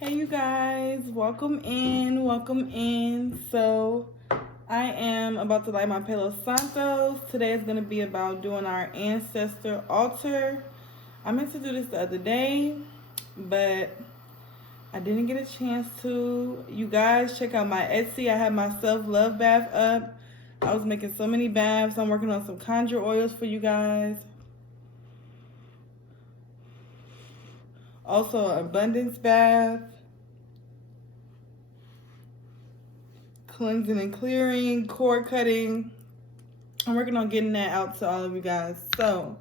Hey you guys, welcome in. So I am about to light my Palo Santos. Today is going to be about doing our ancestor altar. I meant to do this the other day, but I didn't get a chance to. You guys, check out my Etsy. I have my self-love bath up. I was making so many baths. I'm working on some conjure oils for you guys. Also, abundance bath. Cleansing and clearing, cord cutting. I'm working on getting that out to all of you guys. So,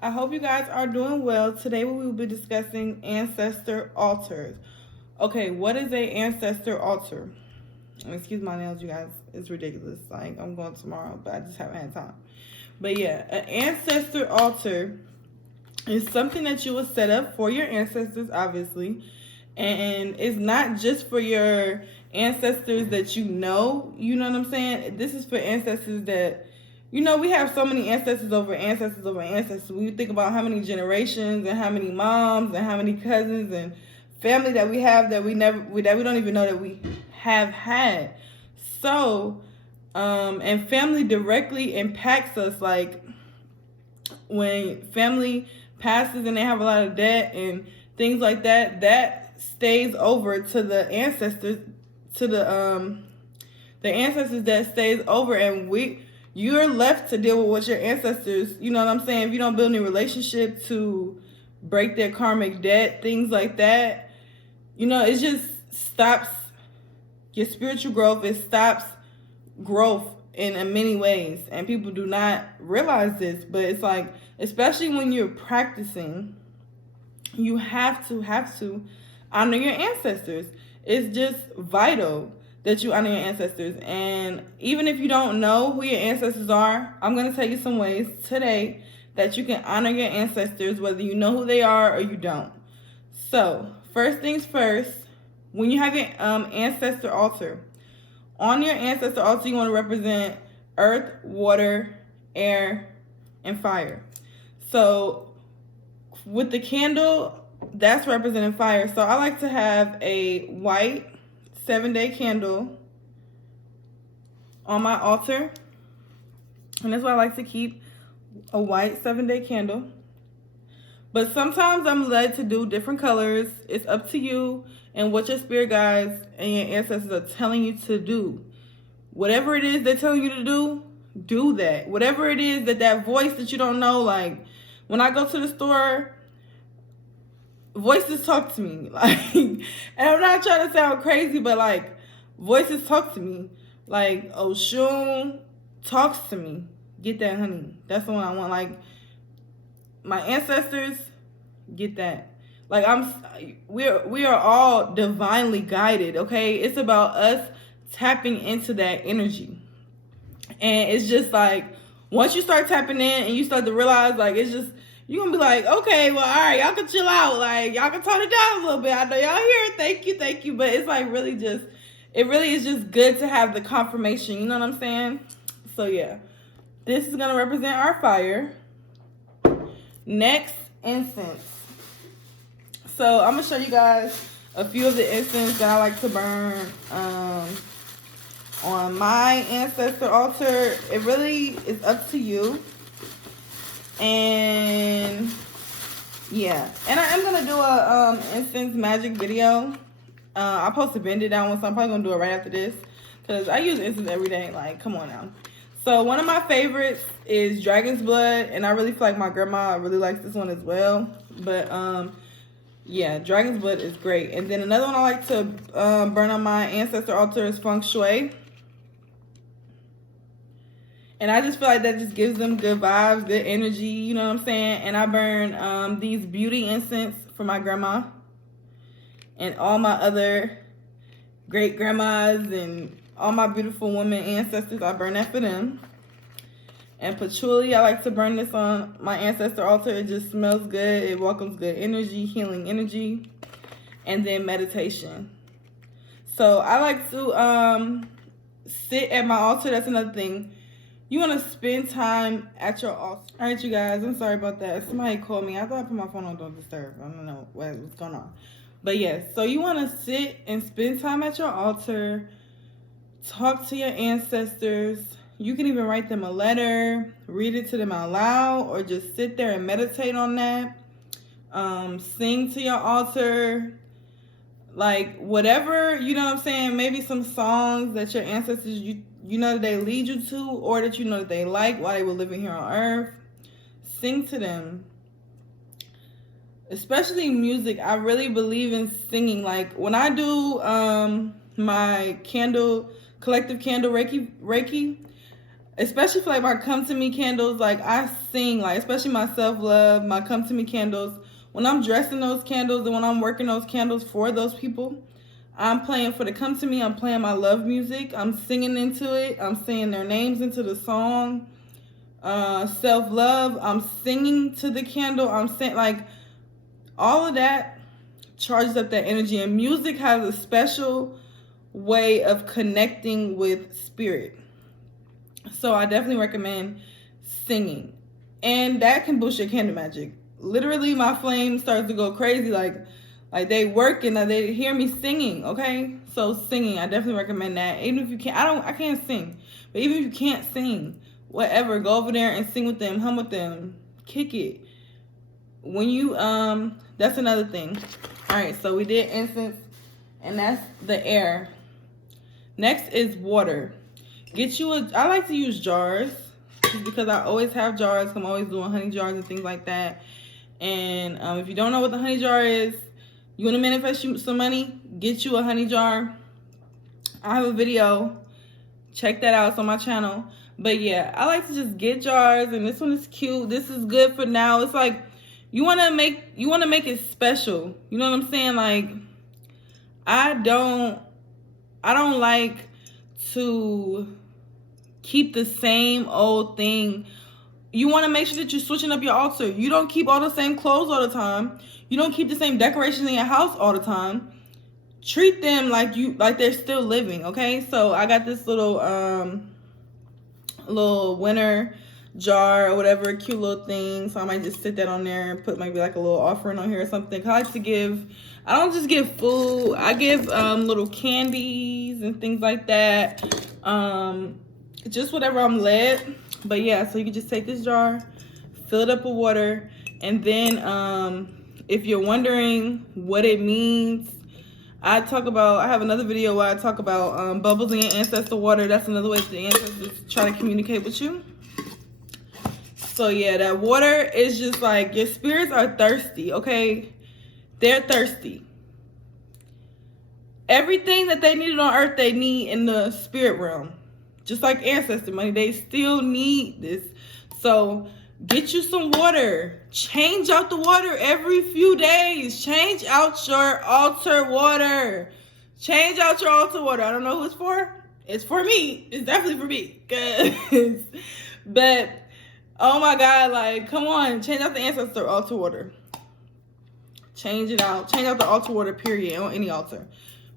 I hope you guys are doing well. Today we will be discussing ancestor altars. Okay, what is a ancestor altar? Excuse my nails, you guys. It's ridiculous. Like, I'm going tomorrow, but I just haven't had time. But yeah, an ancestor altar is something that you will set up for your ancestors, obviously. And it's not just for your ancestors that you know what I'm saying? This is for ancestors that, we have so many ancestors over ancestors over ancestors. When you think about how many generations and how many moms and how many cousins and family that we have that we don't even know that we have had. So, and family directly impacts us. Like when family passes and they have a lot of debt and things like that, that stays over to the ancestors, to the ancestors that stays over, and you're left to deal with what your ancestors, you know what I'm saying? If you don't build any relationship to break their karmic debt, things like that, it just stops your spiritual growth. It stops growth in many ways, and people do not realize this, but it's like, especially when you're practicing, you have to honor your ancestors. It's just vital that you honor your ancestors. And even if you don't know who your ancestors are, I'm going to tell you some ways today that you can honor your ancestors, whether you know who they are or you don't. So, first things first, when you have your ancestor altar, on your ancestor altar, you want to represent earth, water, air, and fire. So, with the candle, that's representing fire. So I like to have a white 7-day candle on my altar. And that's why I like to keep a white 7-day candle. But sometimes I'm led to do different colors. It's up to you and what your spirit guides and your ancestors are telling you to do. Whatever it is they're telling you to do that. Whatever it is that voice that you don't know, like when I go to the store, voices talk to me, like, and I'm not trying to sound crazy, but like, voices talk to me, like, Oshun talks to me. Get that, honey. That's the one I want. Like, my ancestors, get that. Like, we are all divinely guided. Okay, it's about us tapping into that energy, and it's just like once you start tapping in and you start to realize, like, it's just. You're going to be like, okay, well, all right, y'all can chill out. Like, y'all can tone it down a little bit. I know y'all here. Thank you. But it's like it really is just good to have the confirmation. You know what I'm saying? So, yeah. This is going to represent our fire. Next, incense. So, I'm going to show you guys a few of the incense that I like to burn on my ancestor altar. It really is up to you. And yeah, and I am gonna do a incense magic video. I posted bend it down one, so I'm probably gonna do it right after this because I use incense every day. Like, come on now. So one of my favorites is dragon's blood, and I really feel like my grandma really likes this one as well. But yeah, dragon's blood is great. And then another one I like to burn on my ancestor altar is feng shui. And I just feel like that just gives them good vibes, good energy, you know what I'm saying? And I burn these beauty incense for my grandma and all my other great grandmas and all my beautiful women ancestors. I burn that for them. And patchouli, I like to burn this on my ancestor altar. It just smells good. It welcomes good energy, healing energy. And then meditation. So I like to sit at my altar. That's another thing. You want to spend time at your altar. All right, you guys, I'm sorry about that. Somebody called me. I thought I put my phone on Don't Disturb. I don't know what's going on. But yes, so you want to sit and spend time at your altar, talk to your ancestors. You can even write them a letter, read it to them out loud, or just sit there and meditate on that. Sing to your altar, like whatever, you know what I'm saying? Maybe some songs that your ancestors, you know that they lead you to, or that you know that they like while they were living here on earth. Sing to them. Especially music. I really believe in singing. Like when I do my collective candle Reiki, especially for like my come to me candles, like I sing, like especially my self-love, my come to me candles. When I'm dressing those candles and when I'm working those candles for those people, I'm playing for the come to me. I'm playing my love music. I'm singing into it. I'm saying their names into the song. Self-love. I'm singing to the candle. I'm saying like all of that charges up that energy. And music has a special way of connecting with spirit. So I definitely recommend singing. And that can boost your candle magic. Literally, my flame starts to go crazy. Like they work and they hear me singing, okay? So singing, I definitely recommend that. Even if you can't, I can't sing. But even if you can't sing, whatever, go over there and sing with them, hum with them, kick it. When you, that's another thing. All right, so we did incense, and that's the air. Next is water. I like to use jars, just because I always have jars. I'm always doing honey jars and things like that. And if you don't know what the honey jar is, you want to manifest some money, get you a honey jar. I have a video. Check that out. It's on my channel. But yeah, I like to just get jars, and this one is cute. This is good for now. It's like you want to make it special. You know what I'm saying? Like I don't like to keep the same old thing. You want to make sure that you're switching up your altar. You don't keep all the same clothes all the time. You don't keep the same decorations in your house all the time. Treat them like they're still living, okay? So I got this little winter jar or whatever, cute little thing. So I might just sit that on there and put maybe like a little offering on here or something. I like to give, I don't just give food. I give little candies and things like that. Just whatever I'm led. But yeah, so you can just take this jar, fill it up with water, and then if you're wondering what it means, I have another video where I talk about bubbles in your ancestor water. That's another way the ancestors try to communicate with you. So yeah, that water is just like, your spirits are thirsty, okay? They're thirsty. Everything that they needed on earth, they need in the spirit realm. Just like ancestor money, they still need this. So get you some water. Change out the water every few days. Change out your altar water. Change out your altar water. I don't know who it's for. It's for me. It's definitely for me. But, oh my God, like, come on. Change out the ancestor altar water. Change it out. Change out the altar water, period, on any altar.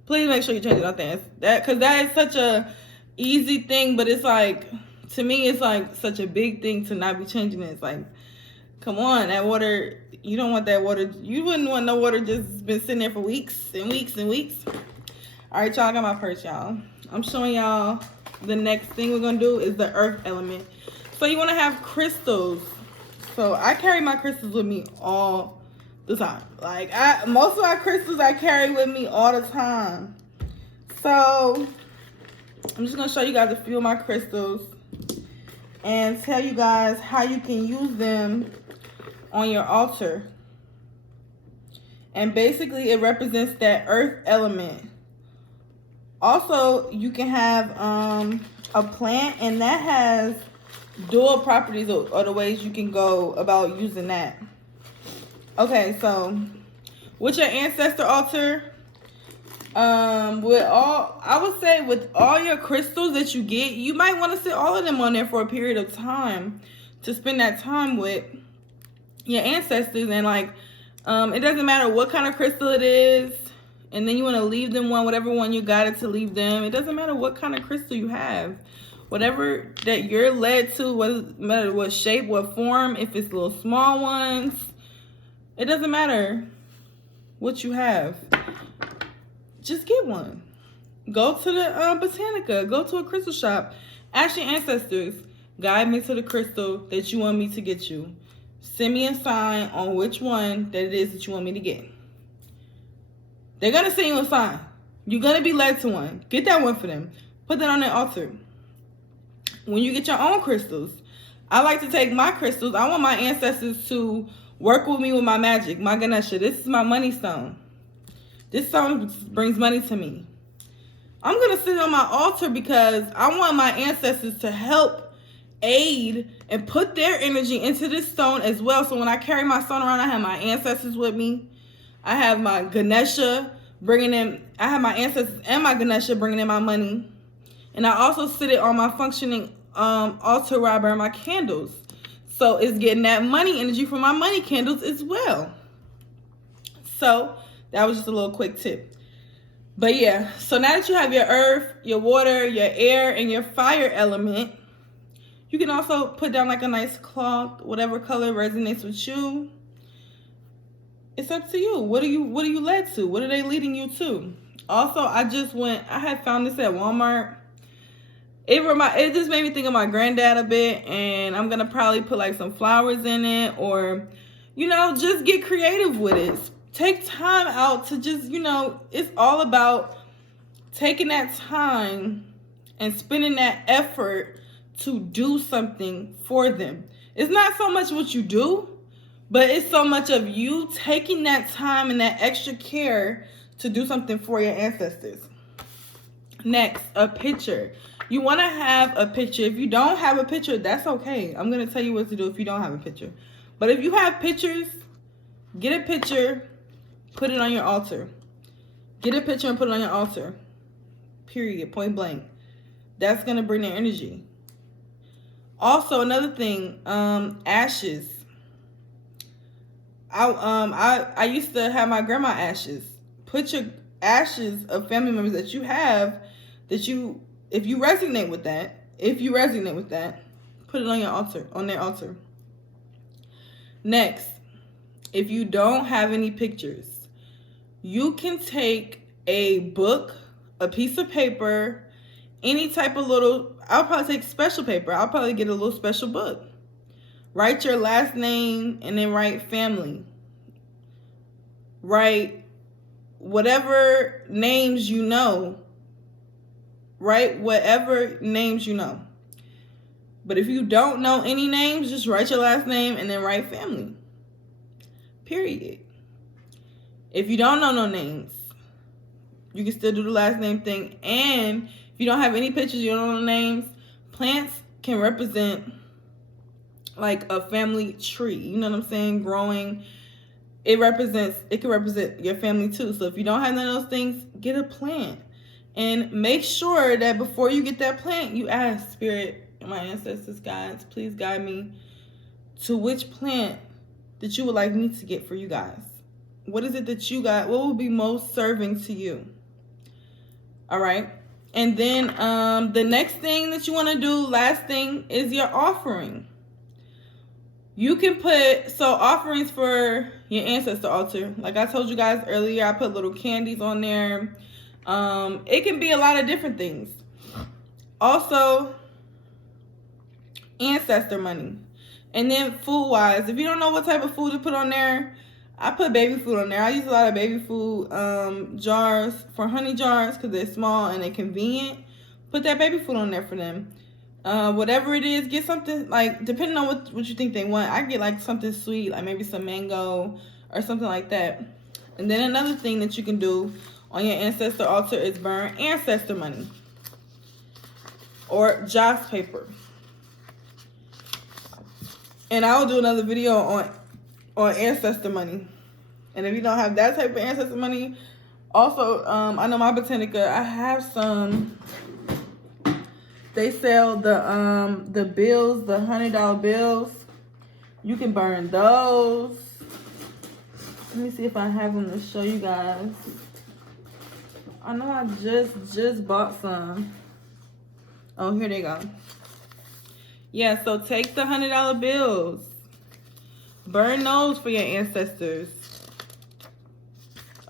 Please make sure you change it out there. Because that is such a easy thing, but it's like, to me, it's like such a big thing to not be changing it. It's like, come on, that water, you don't want that water. You wouldn't want no water just been sitting there for weeks and weeks and weeks. All right, y'all, I got my purse, y'all. I'm showing y'all the next thing we're going to do is the earth element. So you want to have crystals. So I carry my crystals with me all the time. Like, most of my crystals I carry with me all the time. So I'm just going to show you guys a few of my crystals and tell you guys how you can use them on your altar. And basically it represents that earth element. Also, you can have a plant, and that has dual properties or the ways you can go about using that. Okay, so with your ancestor altar, I would say with all your crystals that you get, you might want to sit all of them on there for a period of time to spend that time with your ancestors. And like, it doesn't matter what kind of crystal it is, and then you want to leave them whatever one you got it to leave them. It doesn't matter what kind of crystal you have, whatever that you're led to, what matter what shape, what form, if it's little small ones, it doesn't matter. what you have. Just get one. Go to the Botanica. Go to a crystal shop. Ask your ancestors, guide me to the crystal that you want me to get you. Send me a sign on which one that it is that you want me to get. They're going to send you a sign. You're going to be led to one. Get that one for them. Put that on their altar. When you get your own crystals, I like to take my crystals. I want my ancestors to work with me with my magic, my Ganesha. This is my money stone. This stone brings money to me. I'm going to sit on my altar because I want my ancestors to help, aid, and put their energy into this stone as well. So when I carry my stone around, I have my ancestors with me. I have my Ganesha bringing in, I have my ancestors and my Ganesha bringing in my money. And I also sit it on my functioning altar where I burn my candles. So it's getting that money energy from my money candles as well. So that was just a little quick tip. But yeah, so now that you have your earth, your water, your air, and your fire element, you can also put down like a nice cloth, whatever color resonates with you. It's up to you. What are you led to? What are they leading you to? Also, I had found this at Walmart. It just made me think of my granddad a bit, and I'm gonna probably put like some flowers in it, or just get creative with it. Take time out to just, it's all about taking that time and spending that effort to do something for them. It's not so much what you do, but it's so much of you taking that time and that extra care to do something for your ancestors. Next, a picture. You want to have a picture. If you don't have a picture, that's okay. I'm going to tell you what to do if you don't have a picture. But if you have pictures, get a picture, put it on your altar. Get a picture and put it on your altar. Period. Point blank. That's going to bring their energy. Also, another thing, ashes. I used to have my grandma ashes. Put your ashes of family members that you have, if you resonate with that, put it on your altar, on their altar. Next, if you don't have any pictures, you can take a book, a piece of paper, any type of I'll probably take special paper. I'll probably get a little special book. Write your last name and then write family. Write whatever names you know. Write whatever names you know. But if you don't know any names, just write your last name and then write family. Period. If you don't know no names, you can still do the last name thing. And if you don't have any pictures, you don't know names, plants can represent like a family tree. You know what I'm saying? Growing. It can represent your family too. So if you don't have none of those things, get a plant. And make sure that before you get that plant, you ask Spirit and my ancestors, guides, please guide me to which plant that you would like me to get for you guys. What is it that you got? What will be most serving to you? All right. And then the next thing that you want to do, last thing, is your offering. You can put, offerings for your ancestor altar. Like I told you guys earlier, I put little candies on there. It can be a lot of different things. Also, ancestor money. And then food-wise, if you don't know what type of food to put on there, I put baby food on there. I use a lot of baby food jars for honey jars because they're small and they're convenient. Put that baby food on there for them. Whatever it is, get something, like, depending on what you think they want. I get, like, something sweet, like maybe some mango or something like that. And then another thing that you can do on your ancestor altar is burn ancestor money or joss paper. And I will do another video on ancestor money. And if you don't have that type of ancestor money, also, I know my Botanica, I have some. They sell the bills, the $100 bills. You can burn those. Let me see if I have them to show you guys. I know I just bought some. Oh, here they go. Yeah, so take the $100 bills. Burn those for your ancestors.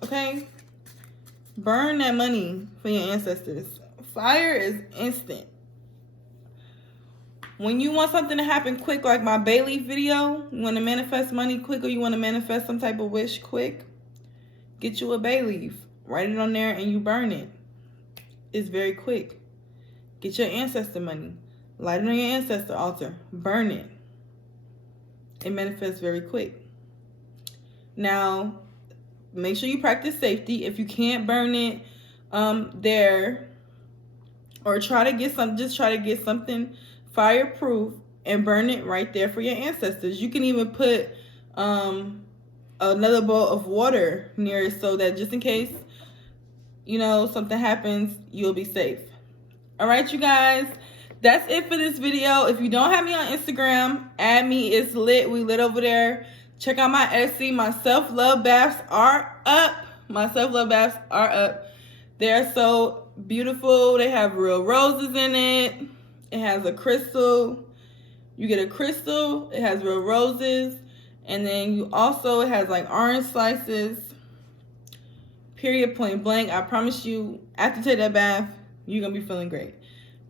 Okay? Burn that money for your ancestors. Fire is instant. When you want something to happen quick, like my bay leaf video, you want to manifest money quick, or you want to manifest some type of wish quick, get you a bay leaf. Write it on there and you burn it. It's very quick. Get your ancestor money. Light it on your ancestor altar. Burn it. It manifests very quick. Now, make sure you practice safety. If you can't burn it there, or try to get something fireproof and burn it right there for your ancestors. You can even put another bowl of water near it so that just in case, you know, something happens, you'll be safe. All right, you guys, that's it for this video. If you don't have me on Instagram, add me. It's lit. We lit over there. Check out my Etsy. My self-love baths are up. They're so beautiful. They have real roses in it. It has a crystal. You get a crystal. It has real roses. And then you also, it has like orange slices. Period, point blank. I promise you, after you take that bath, you're going to be feeling great.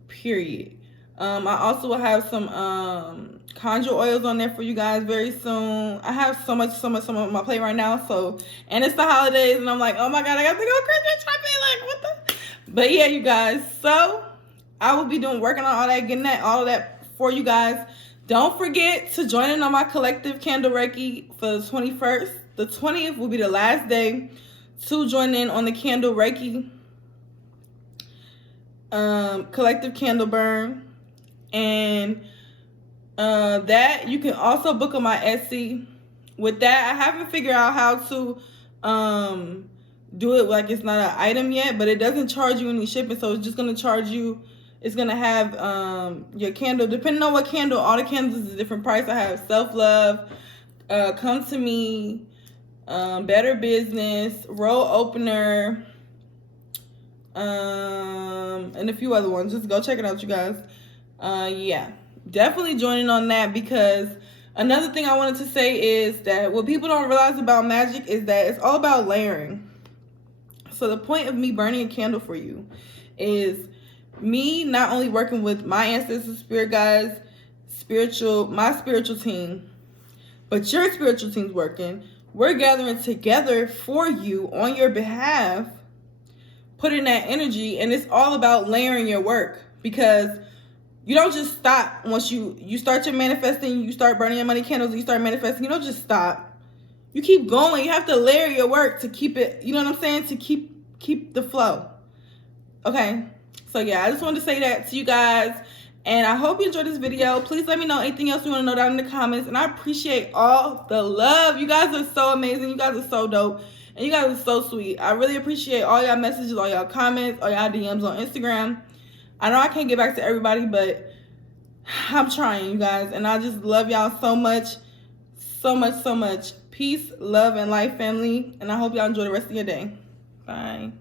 Period. I also will have some conjure oils on there for you guys very soon. I have so much on my plate right now. So, and it's the holidays, and I'm like, oh my God, I got to go Christmas shopping. Like, what the? But yeah, you guys. So, I will be working on all that, getting all of that for you guys. Don't forget to join in on my collective candle Reiki for the 21st. The 20th will be the last day to join in on the candle Reiki collective candle burn. And that you can also book on my Etsy. With that, I haven't figured out how to do it like it's not an item yet, but it doesn't charge you any shipping, so it's just going to charge you. It's going to have your candle, depending on what candle. All the candles is a different price. I have self-love, come to me, better business, roll opener, and a few other ones. Just go check it out, you guys. Yeah, definitely joining on that, because another thing I wanted to say is that what people don't realize about magic is that it's all about layering. So the point of me burning a candle for you is me not only working with my ancestors, spirit guides, my spiritual team, but your spiritual team's working. We're gathering together for you on your behalf, putting that energy, and it's all about layering your work, because you don't just stop once you start your manifesting, you start burning your money candles, you start manifesting. You don't just stop. You keep going. You have to layer your work to keep it, you know what I'm saying? To keep the flow. Okay? So yeah, I just wanted to say that to you guys. And I hope you enjoyed this video. Please let me know anything else you want to know down in the comments. And I appreciate all the love. You guys are so amazing. You guys are so dope. And you guys are so sweet. I really appreciate all y'all messages, all y'all comments, all y'all DMs on Instagram. I know I can't get back to everybody, but I'm trying, you guys. And I just love y'all so much. So much, so much. Peace, love, and life, family. And I hope y'all enjoy the rest of your day. Bye.